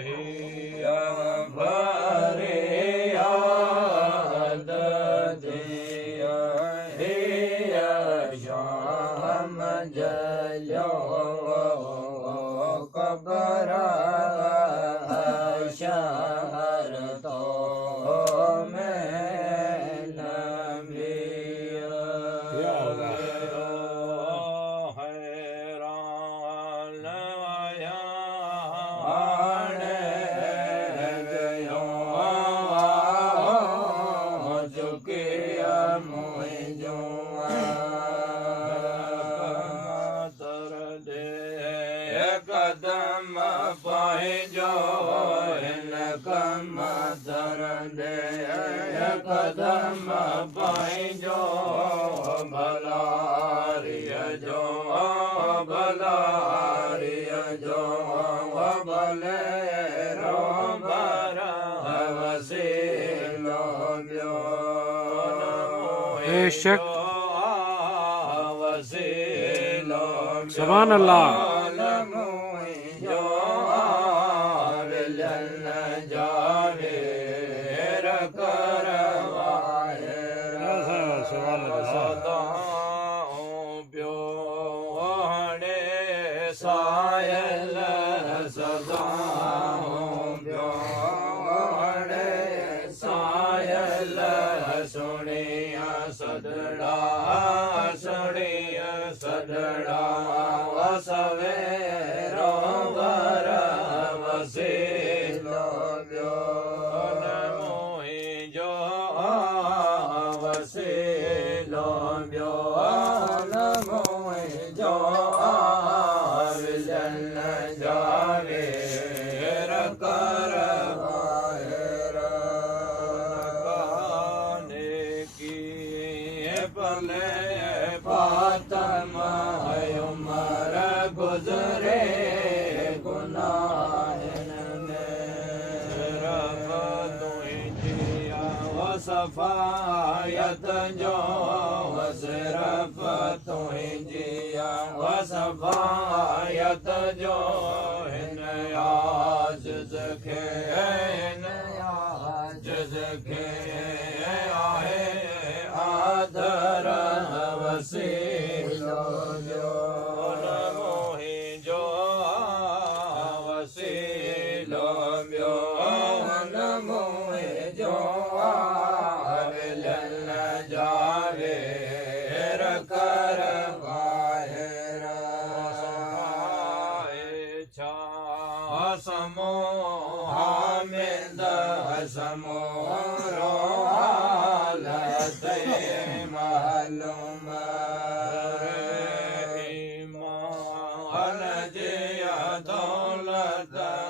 कदम पंहिंजो हिन कम दरंदे कदम पंहिंजो भलारीअ जो भले रोबर वसीलो ॿियो बेशक वसीलो सुभान अल्लाह सायल सदा सायल सुणिया सदड़ा सवेरो वर वसीलो ॿियो मुंहिंजो वसीलो ॿियो मुंहिंजो फातम उमर गुज़रे गुनाहन में रब तुंहिंजी सफ़ायत जो सिर्फ़ तुंहिंजी सफ़ायत जो हिन आजिज़ खे आहे आदर वसीलो ॿियो मुंहिंजो वसीलो ॿियो मुंहिंजो विलन जावे कर ॿाहिर छा समो हामिद समो हालत मालूम ईमान जी दौलत